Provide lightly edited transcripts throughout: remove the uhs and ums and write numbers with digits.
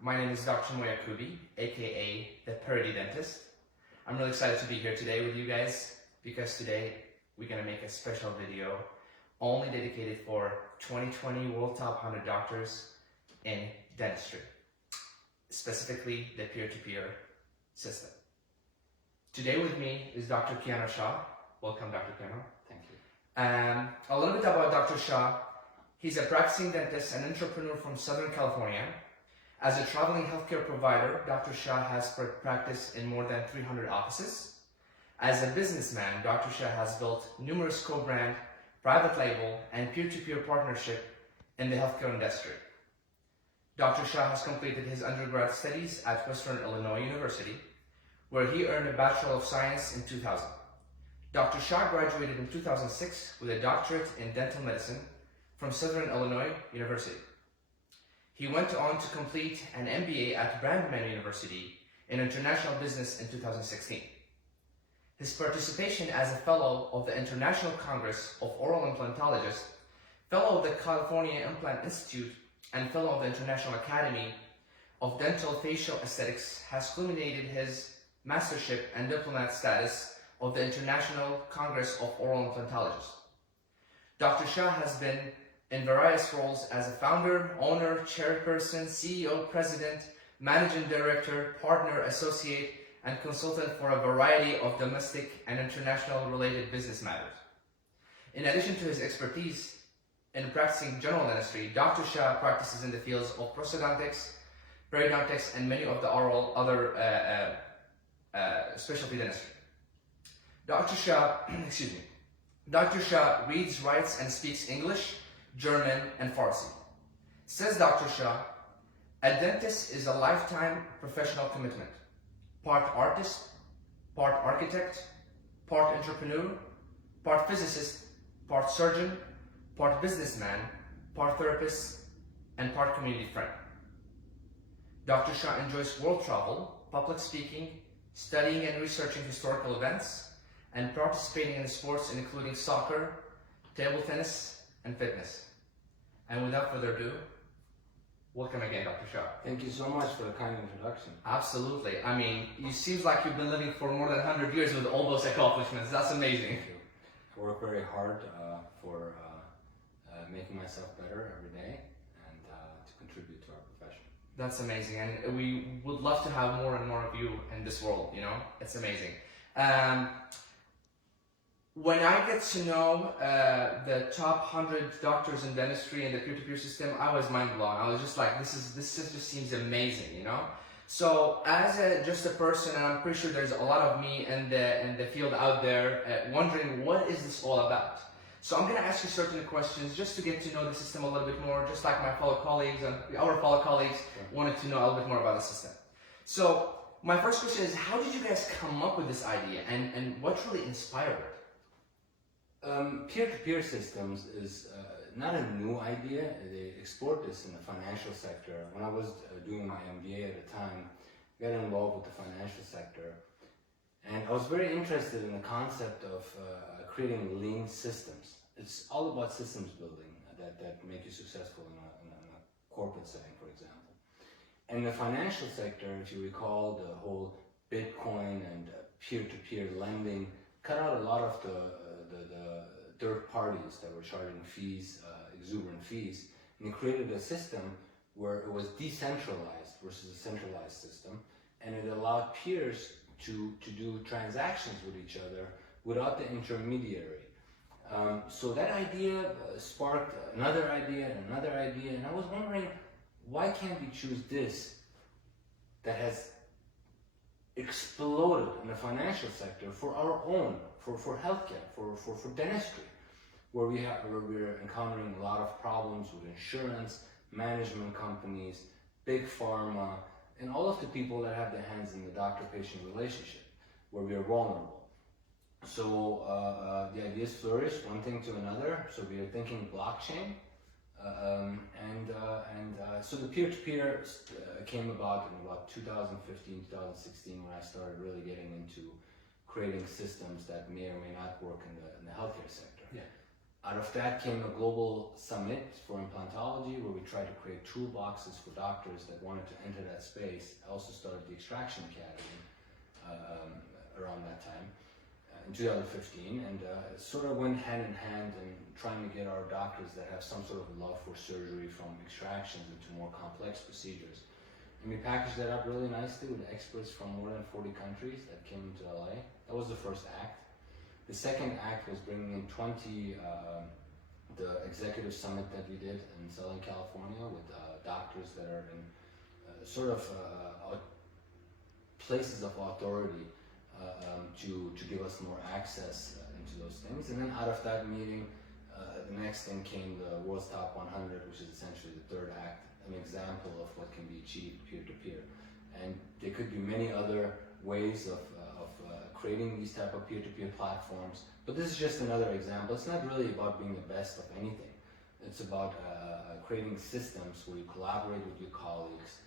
My name is Dr. Moh Yakubi, aka the Dentist. I'm really excited to be here today with you guys because today we're going to make a special video only dedicated for 2020 World Top 100 Doctors in Dentistry, specifically the peer-to-peer system. Today with me is Dr. Kianor Shah. Welcome, Dr. Kianor. Thank you. A little bit about Dr. Shah. He's a practicing dentist and entrepreneur from Southern California. As a traveling healthcare provider, Dr. Shah has practiced in more than 300 offices. As a businessman, Dr. Shah has built numerous co-brand, private label, and peer-to-peer partnership in the healthcare industry. Dr. Shah has completed his undergrad studies at Western Illinois University, where he earned a Bachelor of Science in 2000. Dr. Shah graduated in 2006 with a doctorate in dental medicine from Southern Illinois University. He went on to complete an MBA at Brandman University in International Business in 2016. His participation as a fellow of the International Congress of Oral Implantologists, fellow of the California Implant Institute, and fellow of the International Academy of Dental Facial Aesthetics has culminated his mastership and diplomat status of the International Congress of Oral Implantologists. Dr. Shah has been in various roles as a founder, owner, chairperson, CEO, president, managing director, partner, associate, and consultant for a variety of domestic and international related business matters. In addition to his expertise in practicing general dentistry, Dr. Shah practices in the fields of prosthodontics, periodontics, and many of the other specialty dentistry. Dr. Shah reads, writes, and speaks English, German, and Farsi. Says Dr. Shah, a dentist is a lifetime professional commitment. Part artist, part architect, part entrepreneur, part physicist, part surgeon, part businessman, part therapist, and part community friend. Dr. Shah enjoys world travel, public speaking, studying and researching historical events, and participating in sports including soccer, table tennis, and fitness. And without further ado, welcome again, Dr. Shah. Thank you so much for the kind introduction. Absolutely. I mean, it seems like you've been living for more than 100 years with all those accomplishments. That's amazing. Thank you. I work very hard for making myself better every day and to contribute to our profession. That's amazing. And we would love to have more and more of you in this world, you know? It's amazing. When I get to know the top 100 doctors in dentistry and the peer-to-peer system, I was mind blown. I was just like, this just seems amazing, you know? So as just a person, and I'm pretty sure there's a lot of me in the field out there wondering, what is this all about? So I'm going to ask you certain questions just to get to know the system a little bit more, just like my fellow colleagues and our fellow colleagues wanted to know a little bit more about the system. So my first question is, how did you guys come up with this idea, and what really inspired it? Peer-to-peer systems is not a new idea. They explored this in the financial sector. When I was doing my MBA at the time, I got involved with the financial sector. And I was very interested in the concept of creating lean systems. It's all about systems building that make you successful in a corporate setting, for example. And the financial sector, if you recall, the whole Bitcoin and peer-to-peer lending cut out a lot of the third parties that were charging fees, exuberant fees, and it created a system where it was decentralized versus a centralized system, and it allowed peers to do transactions with each other without the intermediary. So that idea sparked another idea and another idea, and I was wondering, why can't we choose this that has exploded in the financial sector for our own, for healthcare, for dentistry, where we're encountering a lot of problems with insurance, management companies, big pharma, and all of the people that have their hands in the doctor-patient relationship, where we are vulnerable. So the ideas flourished, one thing to another. So we are thinking blockchain, so the peer-to-peer came about in about 2015, 2016, when I started really getting into creating systems that may or may not work in the healthcare sector. Yeah. Out of that came a global summit for implantology, where we tried to create toolboxes for doctors that wanted to enter that space. I also started the Extraction Academy around that time, in 2015, and it sort of went hand in hand in trying to get our doctors that have some sort of love for surgery from extractions into more complex procedures. And we packaged that up really nicely with experts from more than 40 countries that came into LA. That was the first act. The second act was bringing in 20, the executive summit that we did in Southern California with doctors that are in places of authority to give us more access into those things. And then out of that meeting, the next thing came the World's Top 100, which is essentially the third act, an example of what can be achieved peer-to-peer. And there could be many other ways of creating these type of peer-to-peer platforms, but this is just another example. It's not really about being the best of anything. It's about creating systems where you collaborate with your colleagues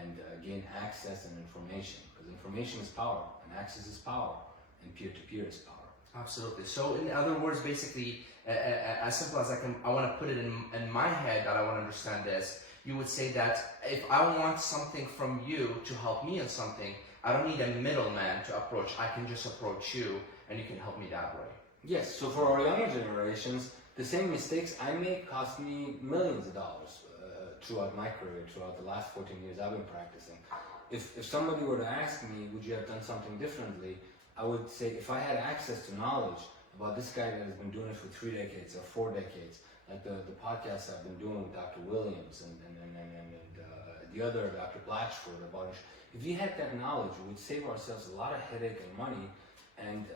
and gain access and information, because information is power, and access is power, and peer-to-peer is power. Absolutely. So in other words, basically, as simple as I want to put it in my head that I want to understand this, you would say that if I want something from you to help me in something, I don't need a middleman to approach. I can just approach you and you can help me that way. Yes, so for our younger generations, the same mistakes I make cost me millions of dollars throughout my career, throughout the last 14 years I've been practicing. If somebody were to ask me, would you have done something differently? I would say, if I had access to knowledge about this guy that has been doing it for 3 decades or 4 decades, like the podcasts I've been doing with Dr. Williams and the other Dr. Blatchford about it, if we had that knowledge, we would save ourselves a lot of headache and money. And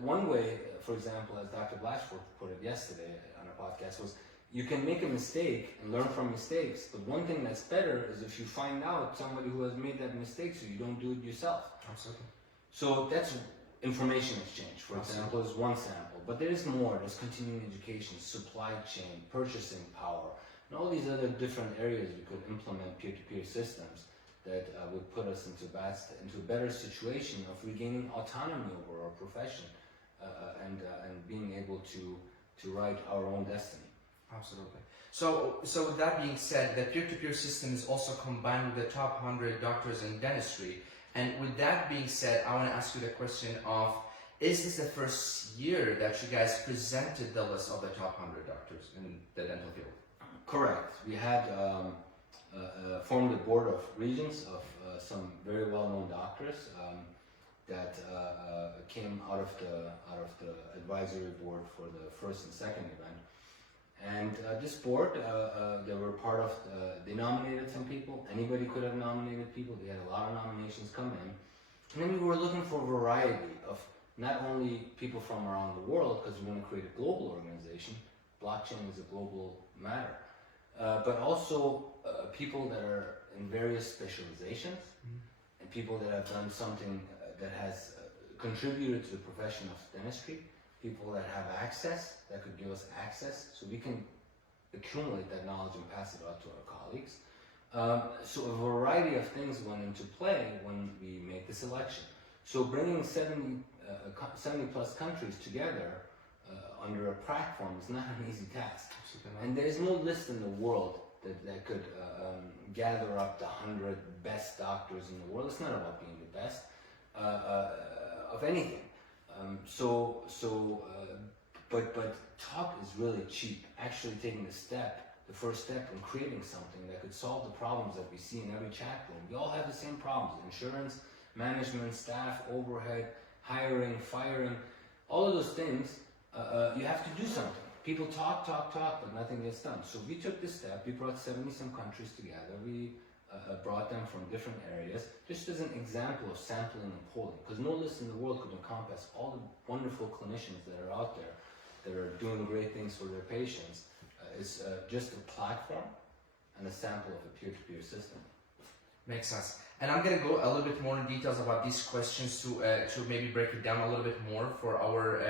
one way, for example, as Dr. Blatchford put it yesterday on a podcast, was you can make a mistake and learn from mistakes, but one thing that's better is if you find out somebody who has made that mistake so you don't do it yourself. Absolutely. So that's information exchange, for example, is one sample. But there is more. There's continuing education, supply chain, purchasing power, and all these other different areas we could implement peer-to-peer systems that would put us into a better situation of regaining autonomy over our profession and being able to write our own destiny. Absolutely. So with that being said, the peer-to-peer system is also combined with the top 100 doctors in dentistry. And with that being said, I want to ask you the question of, is this the first year that you guys presented the list of the top 100 doctors in the dental field? Correct. We had formed a board of regents of some very well-known doctors that came out of the advisory board for the first and second event. And this board, they were part of, they nominated some people. Anybody could have nominated people. They had a lot of nominations come in. And then we were looking for a variety of not only people from around the world, because we want to create a global organization. Blockchain is a global matter. But also people that are in various specializations, and people that have done something that has contributed to the profession of dentistry, people that have access, that could give us access, so we can accumulate that knowledge and pass it out to our colleagues. So a variety of things went into play when we made the selection. So bringing 70 plus countries together under a platform is not an easy task. And there is no list in the world that could gather up the 100 best doctors in the world. It's not about being the best of anything. But talk is really cheap. Actually taking the first step in creating something that could solve the problems that we see in every chat room. We all have the same problems: insurance, management, staff, overhead, hiring, firing, all of those things. You have to do something. People talk, but nothing gets done. So we took this step. We brought 70-some countries together. We brought them from different areas, just as an example of sampling and polling, because no list in the world could encompass all the wonderful clinicians that are out there that are doing great things for their patients. It's just a platform and a sample of a peer-to-peer system. Makes sense. And I'm going to go a little bit more in details about these questions to maybe break it down a little bit more for our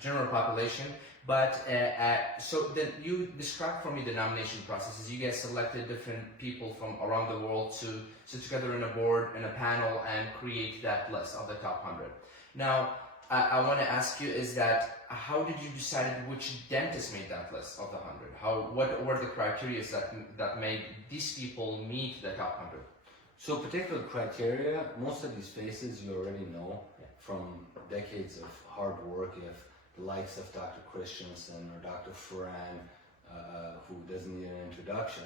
general population. But so then you described for me the nomination processes. You guys selected different people from around the world to sit together in a board, in a panel, and create that list of the top 100. Now, I want to ask you is that how did you decide which dentist made that list of the 100? What were the criteria that made these people meet the top 100? So particular criteria, most of these faces you already know from decades of hard work. You have the likes of Dr. Christensen or Dr. Ferran, who doesn't need an introduction.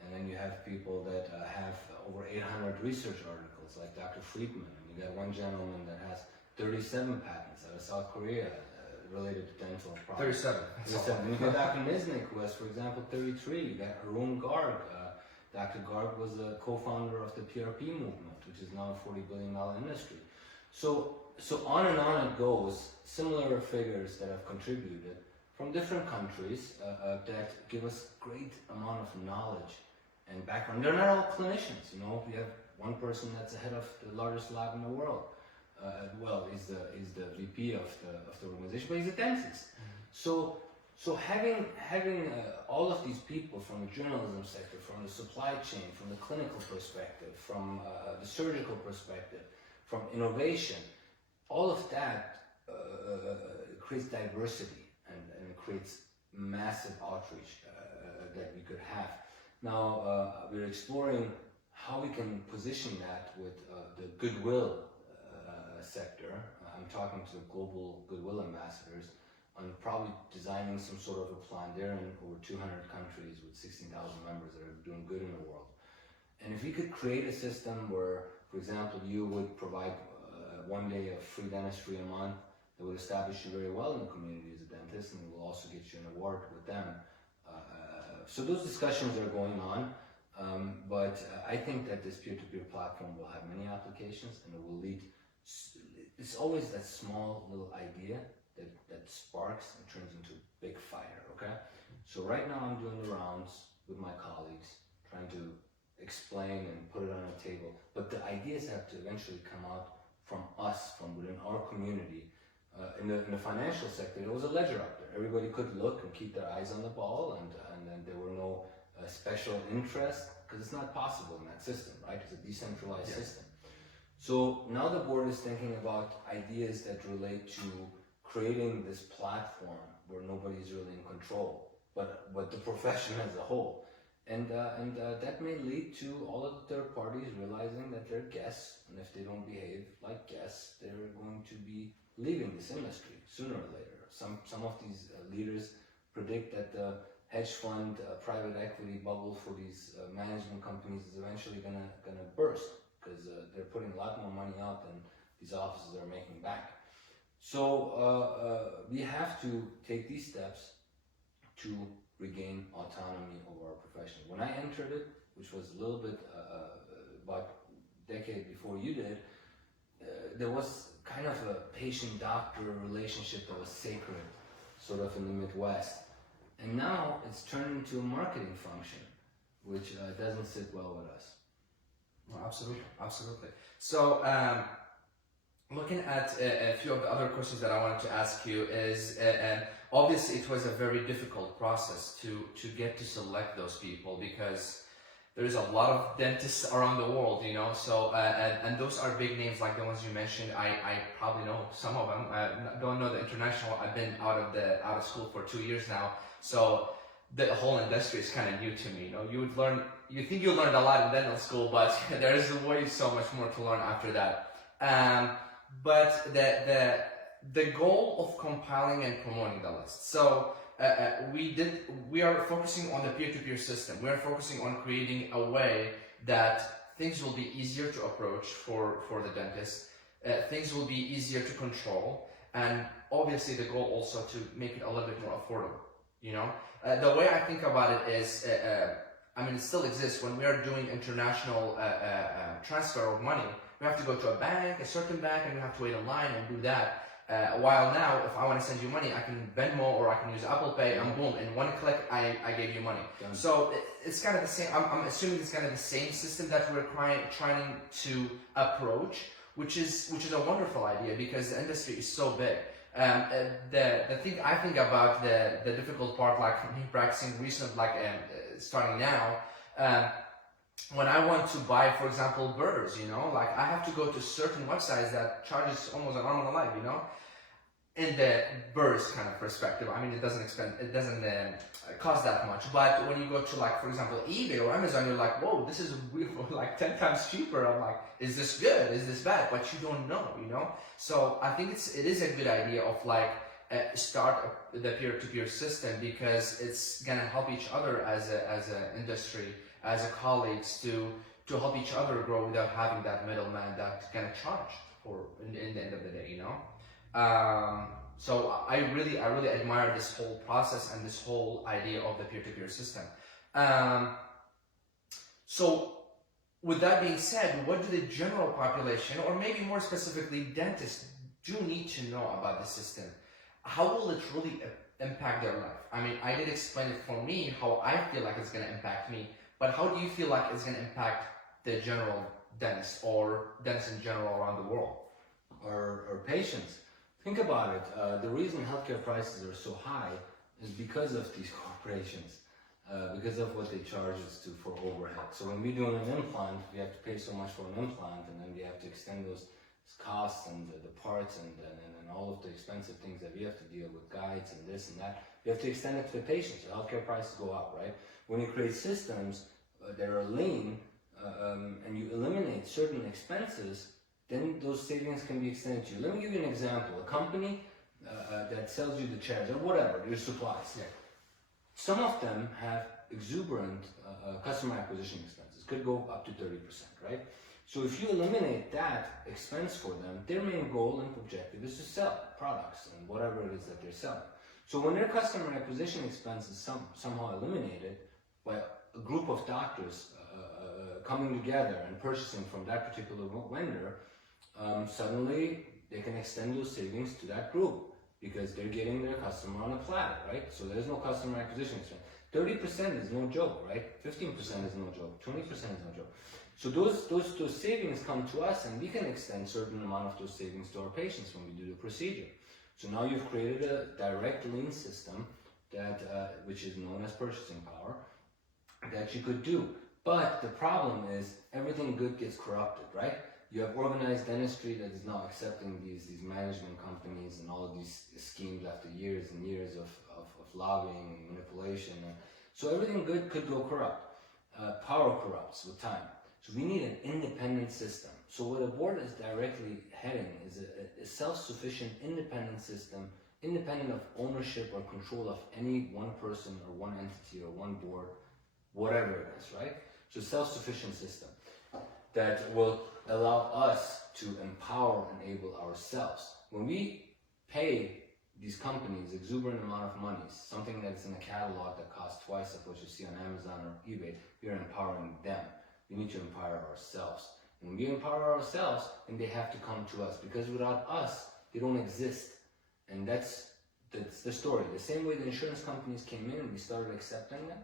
And then you have people that have over 800 research articles, like Dr. Friedman. And you got one gentleman that has 37 patents out of South Korea related to dental products. 37. 37. And you got Dr. Niznik, who has, for example, 33. You got Arun Garg. Dr. Garg was a co-founder of the PRP movement, which is now a $40 billion industry. So on and on it goes. Similar figures that have contributed from different countries that give us great amount of knowledge and background. They're not all clinicians, you know. We have one person that's the head of the largest lab in the world. He's the VP of the organization, but he's a dentist. So having all of these people from the journalism sector, from the supply chain, from the clinical perspective, from the surgical perspective, from innovation, all of that creates diversity and creates massive outreach that we could have. Now we're exploring how we can position that with the goodwill sector. I'm talking to global goodwill ambassadors on probably designing some sort of a plan. They're in over 200 countries with 16,000 members that are doing good in the world. And if we could create a system where, for example, you would provide 1 day of free dentistry a month, that would establish you very well in the community as a dentist, and will also get you an award with them. So those discussions are going on, but I think that this peer-to-peer platform will have many applications, and it will lead. It's always that small little idea that sparks and turns into a big fire. Okay, so right now I'm doing the rounds with my colleagues, trying to explain and put it on a table. But the ideas have to eventually come out from us, from within our community. In the financial sector, there was a ledger up there. Everybody could look and keep their eyes on the ball, and then there were no special interest, because it's not possible in that system, right? It's a decentralized system. So now the board is thinking about ideas that relate to creating this platform where nobody's really in control, but the profession as a whole. And that may lead to all of the third parties realizing that they're guests, and if they don't behave like guests, they're going to be leaving this industry sooner or later. Some of these leaders predict that the hedge fund, private equity bubble for these management companies is eventually gonna burst, because they're putting a lot more money out than these offices are making back. So we have to take these steps to regain autonomy over our profession. When I entered it, which was a little bit about a decade before you did, there was kind of a patient-doctor relationship that was sacred, sort of in the Midwest. And now it's turned into a marketing function, which doesn't sit well with us. Well, absolutely. So, looking at a few of the other questions that I wanted to ask you is, obviously it was a very difficult process to get to select those people, because there's a lot of dentists around the world, you know, so, and those are big names like the ones you mentioned. I probably know some of them. I don't know the international. I've been out of school for 2 years now, so the whole industry is kind of new to me. You know, you think you learned a lot in dental school, but there is way so much more to learn after that. But the goal of compiling and promoting the list. So we are focusing on the peer-to-peer system. We are focusing on creating a way that things will be easier to approach for the dentist. Things will be easier to control, and obviously the goal also to make it a little bit more affordable. You know, the way I think about it is, I mean, it still exists. When we are doing international transfer of money, we have to go to a certain bank, and we have to wait in line and do that. While now, if I want to send you money, I can Venmo or I can use Apple Pay, and boom, in one click, I gave you money. Done. So it's kind of the same. I'm assuming it's kind of the same system that we're trying to approach, which is a wonderful idea, because the industry is so big. The thing I think about the difficult part, like me practicing recent, like starting now, when I want to buy, for example, burrs, you know, like I have to go to certain websites that charges almost an arm and a leg, you know. in the burst kind of perspective. I mean, it doesn't cost that much. But when you go to, like, for example, eBay or Amazon, you're like, whoa, this is like 10 times cheaper. I'm like, is this good? Is this bad? But you don't know, you know? So I think it is a good idea of like start the peer-to-peer system, because it's gonna help each other as a industry, as a colleagues to help each other grow without having that middleman that's gonna charge for in the end of the day, you know? So I really admire this whole process and this whole idea of the peer-to-peer system. So with that being said, what do the general population, or maybe more specifically dentists, do need to know about the system? How will it really impact their life? I mean, I did explain it for me, how I feel like it's going to impact me, but how do you feel like it's going to impact the general dentist or dentists in general around the world? Or patients. Think about it. The reason healthcare prices are so high is because of these corporations, because of what they charge us for overhead. So when we do an implant, we have to pay so much for an implant, and then we have to extend those costs and the parts and all of the expensive things that we have to deal with, guides and this and that. We have to extend it to the patient, so healthcare prices go up, right? When you create systems that are lean and you eliminate certain expenses, then those savings can be extended to you. Let me give you an example. A company that sells you the chairs or whatever, your supplies. Yeah. Some of them have exuberant customer acquisition expenses, could go up to 30%, right? So if you eliminate that expense for them, their main goal and objective is to sell products and whatever it is that they're selling. So when their customer acquisition expense is somehow eliminated by a group of doctors coming together and purchasing from that particular vendor, suddenly they can extend those savings to that group because they're getting their customer on a platter, right? So there's no customer acquisition expense. 30% is no joke, right? 15% is no joke. 20% is no joke. So those savings come to us, and we can extend a certain amount of those savings to our patients when we do the procedure. So now you've created a direct lean system that which is known as purchasing power that you could do. But the problem is everything good gets corrupted, right? You have organized dentistry that is now accepting these management companies and all of these schemes after years and years of lobbying and manipulation. And so everything good could go corrupt. Power corrupts with time. So we need an independent system. So what a board is directly heading is a self-sufficient, independent system, independent of ownership or control of any one person or one entity or one board, whatever it is, right? So self-sufficient system that will allow us to empower and enable ourselves. When we pay these companies exuberant amount of money, something that's in a catalog that costs twice of what you see on Amazon or eBay, we are empowering them. We need to empower ourselves. When we empower ourselves, then they have to come to us, because without us, they don't exist. And that's the story. The same way the insurance companies came in and we started accepting them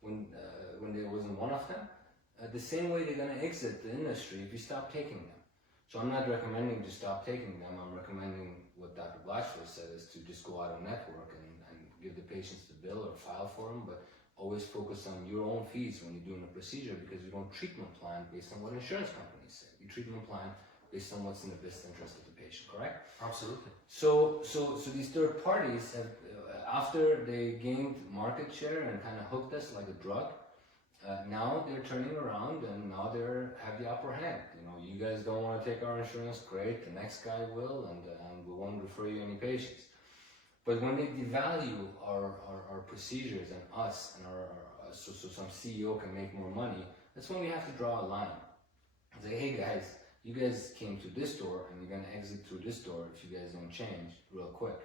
when there wasn't one of them, the same way they're going to exit the industry if we stop taking them. So I'm not recommending to stop taking them. I'm recommending what Dr. Blatchford said, is to just go out of network and give the patients the bill or file for them, but always focus on your own fees when you're doing a procedure, because you don't treatment plan based on what insurance companies say. You treatment plan based on what's in the best interest of the patient, correct? Absolutely. So these third parties have, after they gained market share and kind of hooked us like a drug, now they're turning around and now they have the upper hand. You know, you guys don't want to take our insurance, great, the next guy will, and we won't refer you any patients. But when they devalue our procedures and us and so some CEO can make more money, that's when we have to draw a line. Say, hey guys, you guys came to this door and you're going to exit through this door if you guys don't change real quick.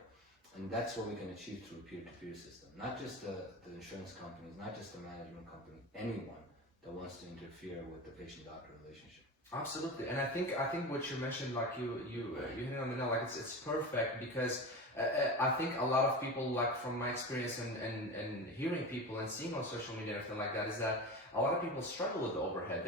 And that's what we can achieve through a peer-to-peer system. Not just the insurance companies, not just the management company, anyone that wants to interfere with the patient-doctor relationship. Absolutely. And I think what you mentioned, like you hit it on the nail, like it's perfect, because I think a lot of people, like from my experience and hearing people and seeing on social media and everything like that, is that a lot of people struggle with the overhead.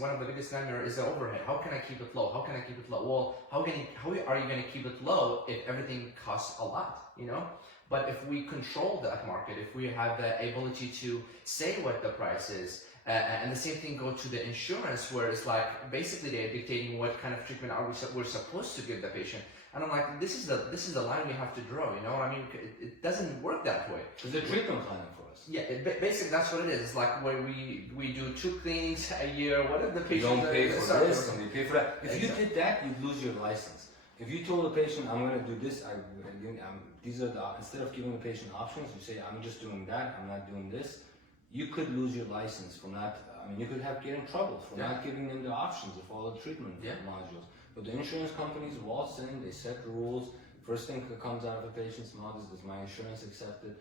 One of the biggest nightmares is the overhead. How can I keep it low? How can I keep it low? Well, how are you going to keep it low if everything costs a lot, you know? But if we control that market, if we have the ability to say what the price is, And the same thing go to the insurance, where it's like basically they're dictating what kind of treatment we're supposed to give the patient. And I'm like, this is the line we have to draw. You know what I mean? It doesn't work that way. It's a treatment plan for us. Yeah, basically that's what it is. It's like where we do 2 cleanings a year. What if the patient don't pay for this and you pay for that? If you did that, you'd lose your license. If you told the patient, I'm going to do this, these are instead of giving the patient options, you say, I'm just doing that, I'm not doing this, you could lose your license for not, you could get in trouble for not giving them the options of all the treatment modules. But the insurance companies waltz in, they set the rules. First thing that comes out of a patient's mouth is, does my insurance accept it?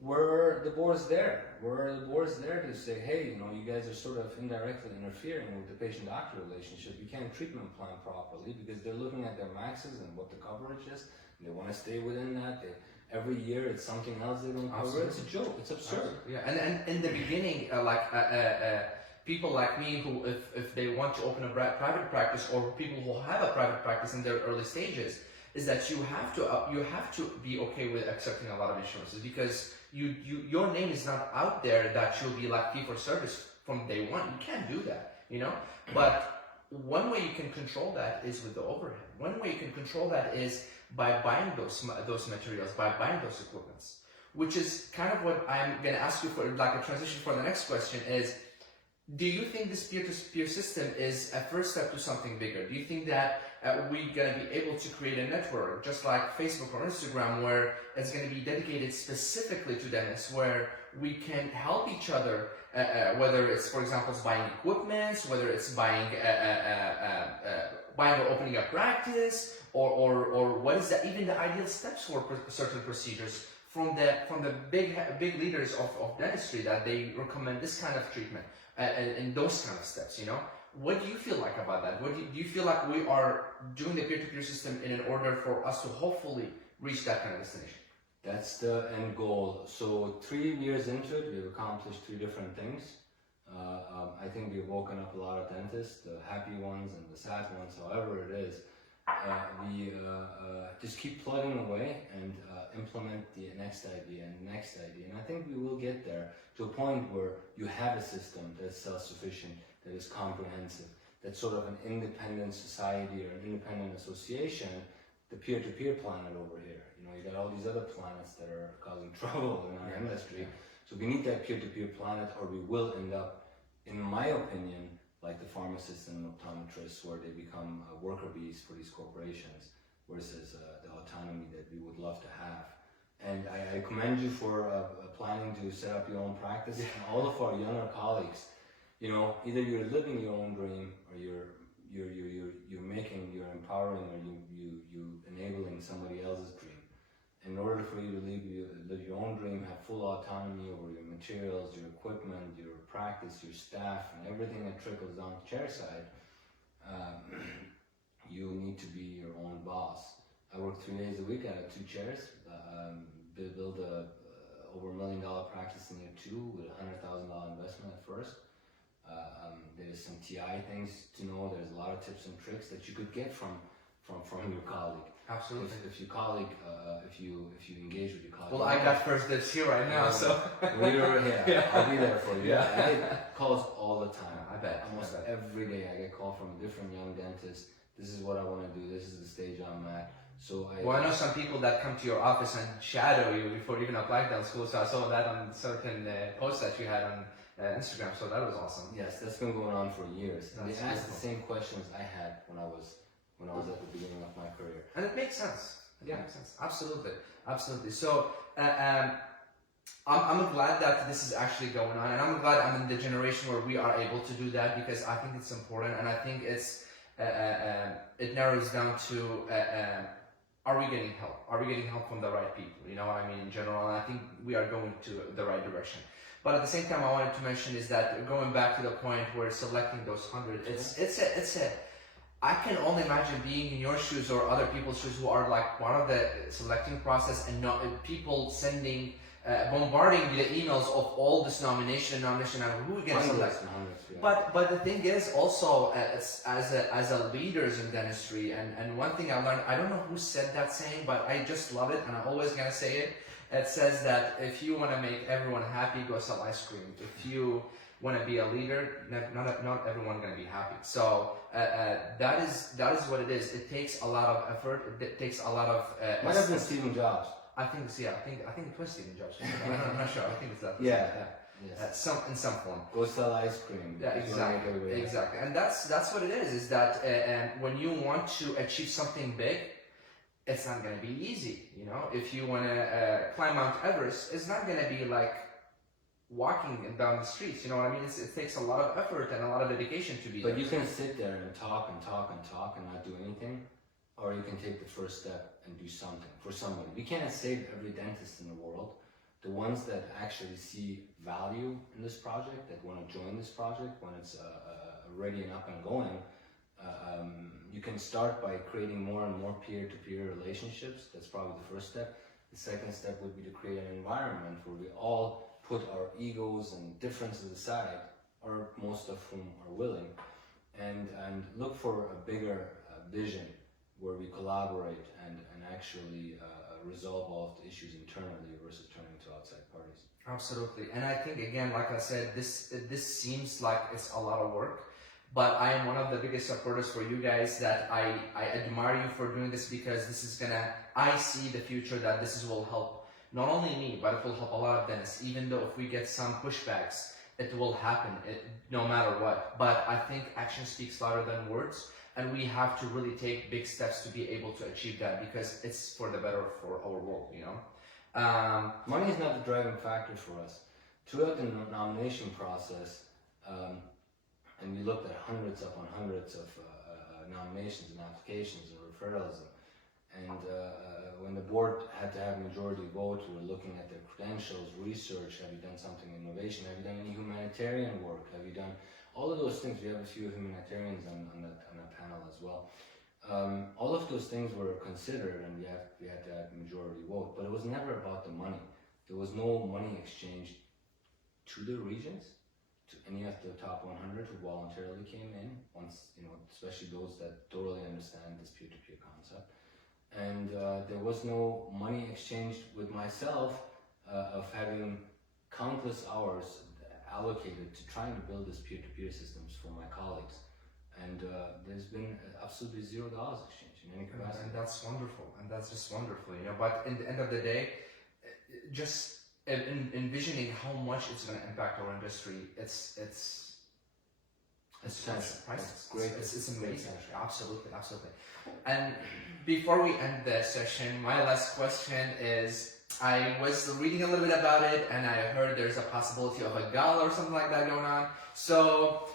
Were the boards there? Were the boards there to say, hey, you guys are sort of indirectly interfering with the patient-doctor relationship. You can't treatment plan properly because they're looking at their maxes and what the coverage is. And they want to stay within that. Every year it's something else they don't cover. It's a joke. It's absurd. Yeah, and in the beginning, people like me who, if they want to open a private practice, or people who have a private practice in their early stages, is that you have to be okay with accepting a lot of insurances, because your name is not out there that you'll be like fee for service from day one. You can't do that, But one way you can control that is with the overhead. One way you can control that is by buying those materials, by buying those equipments, which is kind of what I'm going to ask you for, like a transition for the next question is, do you think this peer-to-peer system is a first step to something bigger? Do you think that we're going to be able to create a network, just like Facebook or Instagram, where it's going to be dedicated specifically to dentists, where we can help each other, whether it's, for example, buying equipment, whether it's buying or opening a practice, or what is even the ideal steps for certain procedures from the big leaders of dentistry, that they recommend this kind of treatment and those kind of steps, What do you feel like about that? Do you feel like we are doing the peer-to-peer system in order for us to hopefully reach that kind of destination? That's the end goal. So 3 years into it, we've accomplished 3 different things. I think we've woken up a lot of dentists, the happy ones and the sad ones, however it is. We just keep plugging away and implement the next idea and the next idea. And I think we will get there to a point where you have a system that's self-sufficient, that is comprehensive, that's sort of an independent society or an independent association, the peer-to-peer planet over here. You got all these other planets that are causing trouble in our industry. So we need that peer-to-peer planet, or we will end up, in my opinion, like the pharmacists and optometrists, where they become worker bees for these corporations, versus the autonomy that we would love to have. And I commend you for planning to set up your own practice. And all of our younger colleagues, either you're living your own dream, or you're empowering, or you enabling somebody else's dream. In order for you to live your own dream, have full autonomy over your materials, your equipment, your practice, your staff, and everything that trickles down to chairside, you need to be your own boss. I work 3 days a week. I have 2 chairs. Build a over $1 million practice in year 2 with $100,000 investment at first. There's some TI things to know. There's a lot of tips and tricks that you could get from your colleague. Absolutely. If your colleague, if you engage with your colleague. Well, I got first dibs here right now, so. We're here. I'll be there for you. Yeah. I get calls all the time. I bet. Almost every day I get called from a different young dentist. This is what I want to do. This is the stage I'm at. So I know some people that come to your office and shadow you before even applying to school. So I saw that on certain posts that you had on Instagram. So that was awesome. Yes, that's been going on for years. And That's they asked beautiful. the same questions I had when I was at the beginning of my career. And it makes sense. It makes sense. Absolutely. So I'm glad that this is actually going on, and I'm glad I'm in the generation where we are able to do that, because I think it's important, and I think it's it narrows down to are we getting help? Are we getting help from the right people? You know what I mean, in general, and I think we are going to the right direction. But at the same time, I wanted to mention is that going back to the point where selecting those 100, I can only imagine being in your shoes or other people's shoes who are like part of the selecting process, and not people sending, bombarding the emails of all this nomination, and who we can select. But the thing is also, as a leaders in dentistry, and one thing I learned, I don't know who said that saying, but I just love it, and I'm always gonna say it. It says that if you want to make everyone happy, go sell ice cream. If you want to be a leader, not everyone going to be happy. So that is what it is. It takes a lot of effort. It takes a lot of. Might have been Steve Jobs. I think it was Stephen Jobs. I'm not sure. I think it's that. Yeah. Yes. In some form. Go sell ice cream. Yeah, exactly. And that's what it is. Is that when you want to achieve something big, it's not going to be easy. You know, if you want to climb Mount Everest, it's not going to be like walking down the streets. You know what I mean? It takes a lot of effort and a lot of dedication to be there. But you can sit there and talk and talk and talk and not do anything, or you can take the first step and do something for somebody. We can't save every dentist in the world. The ones that actually see value in this project, that want to join this project when it's ready and up and going, you can start by creating more and more peer-to-peer relationships. That's probably the first step. The second step would be to create an environment where we all put our egos and differences aside, or most of whom are willing, and look for a bigger vision where we collaborate and actually resolve all of the issues internally versus turning to outside parties. Absolutely. And I think, again, like I said, this seems like it's a lot of work, but I am one of the biggest supporters for you guys. That I admire you for doing this, because this is I see the future that this will help not only me, but it will help a lot of dentists. Even though if we get some pushbacks, it will happen no matter what. But I think action speaks louder than words. And we have to really take big steps to be able to achieve that, because it's for the better for our world, you know. Money is not the driving factor for us. Throughout the nomination process, and we looked at hundreds upon hundreds of nominations and applications and referrals, and when the board had to have majority vote, we were looking at their credentials, research. Have you done something in innovation? Have you done any humanitarian work? Have you done all of those things? We have a few humanitarians on that panel as well. All of those things were considered, and we had to have majority vote, but it was never about the money. There was no money exchanged to the regions, to any of the top 100 who voluntarily came in, once, you know, especially those that totally understand this peer-to-peer concept. And there was no money exchanged with myself of having countless hours allocated to trying to build this peer-to-peer systems for my colleagues, and there's been absolutely $0 exchange in any capacity. And that's wonderful, and that's just wonderful, you know. But in the end of the day, just envisioning how much it's going to impact our industry, it's priceless. Great. It's amazing. Absolutely. And before we end the session, my last question is, I was reading a little bit about it, and I heard there's a possibility of a gala or something like that going on. So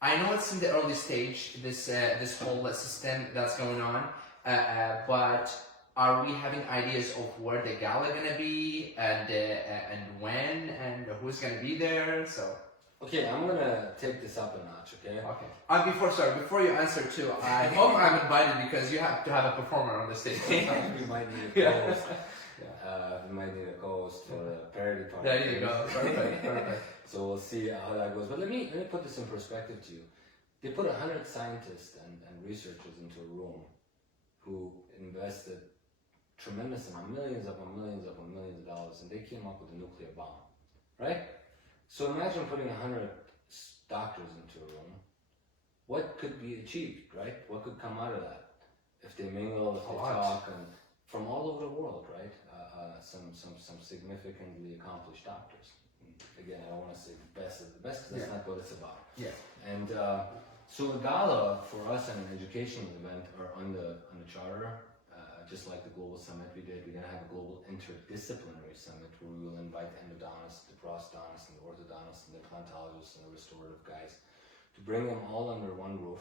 I know it's in the early stage, this whole system that's going on, but are we having ideas of where the gala gonna be, and when, and who's gonna be there? So. Okay, I'm gonna take this up a notch, okay? Okay. Before you answer too, I hope I'm invited, because you have to have a performer on the stage. We might need a co-host. We might need a co-host for the parody part. There you go. Perfect. So we'll see how that goes. But let me put this in perspective to you. They put 100 scientists and researchers into a room who invested tremendous amount, millions upon millions upon millions of dollars, and they came up with a nuclear bomb, right? So imagine putting 100 doctors into a room. What could be achieved, right? What could come out of that if they mingle, if they talk, and from all over the world, right? Some significantly accomplished doctors. Again, I don't want to say the best of the best, because that's not what it's about. Yeah. And so a gala for us and an educational event are on the charter. Just like the global summit we did, we're going to have a global interdisciplinary summit where we will invite the endodontists, the prosthodontists, and the orthodontists, and the implantologists, and the restorative guys to bring them all under one roof,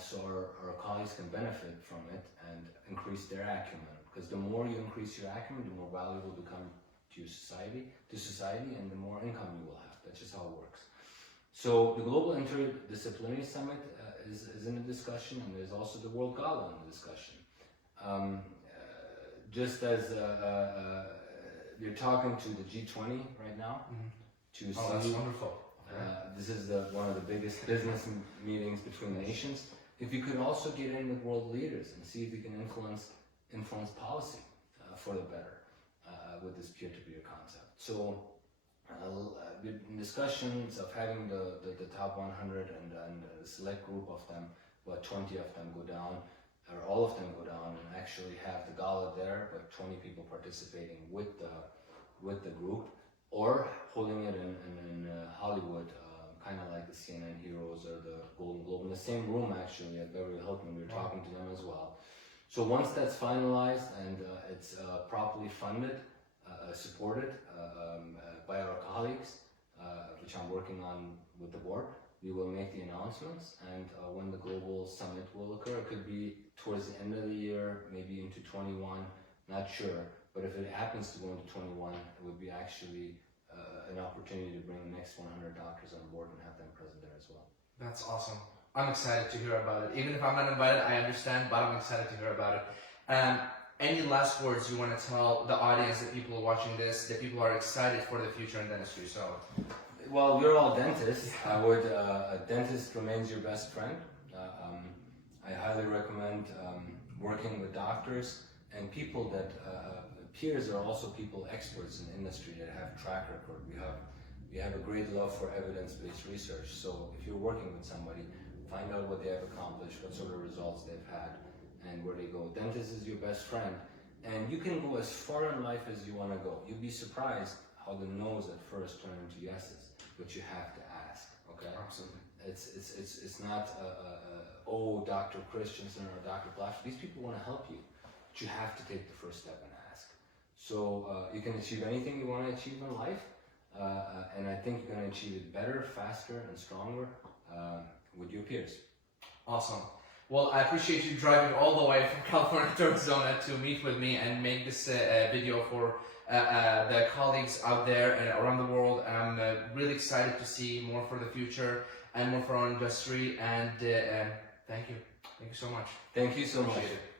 so our colleagues can benefit from it and increase their acumen. Because the more you increase your acumen, the more valuable you become to society, and the more income you will have. That's just how it works. So the global interdisciplinary summit is in the discussion, and there's also the World Gala in the discussion. Just as you're talking to the G20 right now, to see, that's wonderful. this is one of the biggest business meetings between nations. If you could also get in with world leaders and see if you can influence policy for the better with this peer-to-peer concept. So in discussions of having the top 100 and a select group of them, about 20 of them go down, or all of them go down, and actually have the gala there, but 20 people participating with the group, or holding it in Hollywood, kind of like the CNN Heroes or the Golden Globe, in the same room actually at Beverly Hilton. We were talking to them as well. So once that's finalized and it's properly funded, supported by our colleagues, which I'm working on with the board, we will make the announcements, and when the global summit will occur, it could be towards the end of the year, maybe into 21, not sure. But if it happens to go into 21, it would be actually an opportunity to bring the next 100 doctors on board and have them present there as well. That's awesome. I'm excited to hear about it. Even if I'm not invited, I understand, but I'm excited to hear about it. Any last words you want to tell the audience, the people watching this, that people are excited for the future in dentistry? So, well, we're all dentists. I would, a dentist remains your best friend. I highly recommend working with doctors and people that, peers are also people experts in the industry that have track record. We have a great love for evidence-based research. So if you're working with somebody, find out what they have accomplished, what sort of results they've had, and where they go. Dentist is your best friend, and you can go as far in life as you want to go. You'd be surprised how the no's at first turn into yeses, but you have to ask. Okay. absolutely. It's not oh, Dr. Christensen or Dr. Blash. These people want to help you, but you have to take the first step and ask. So you can achieve anything you want to achieve in life, and I think you're going to achieve it better, faster, and stronger with your peers. Awesome. Well, I appreciate you driving all the way from California to Arizona to meet with me and make this video for the colleagues out there and around the world. I'm really excited to see more for the future and more for our industry. And thank you. Thank you so much. Thank you so much. Appreciate it.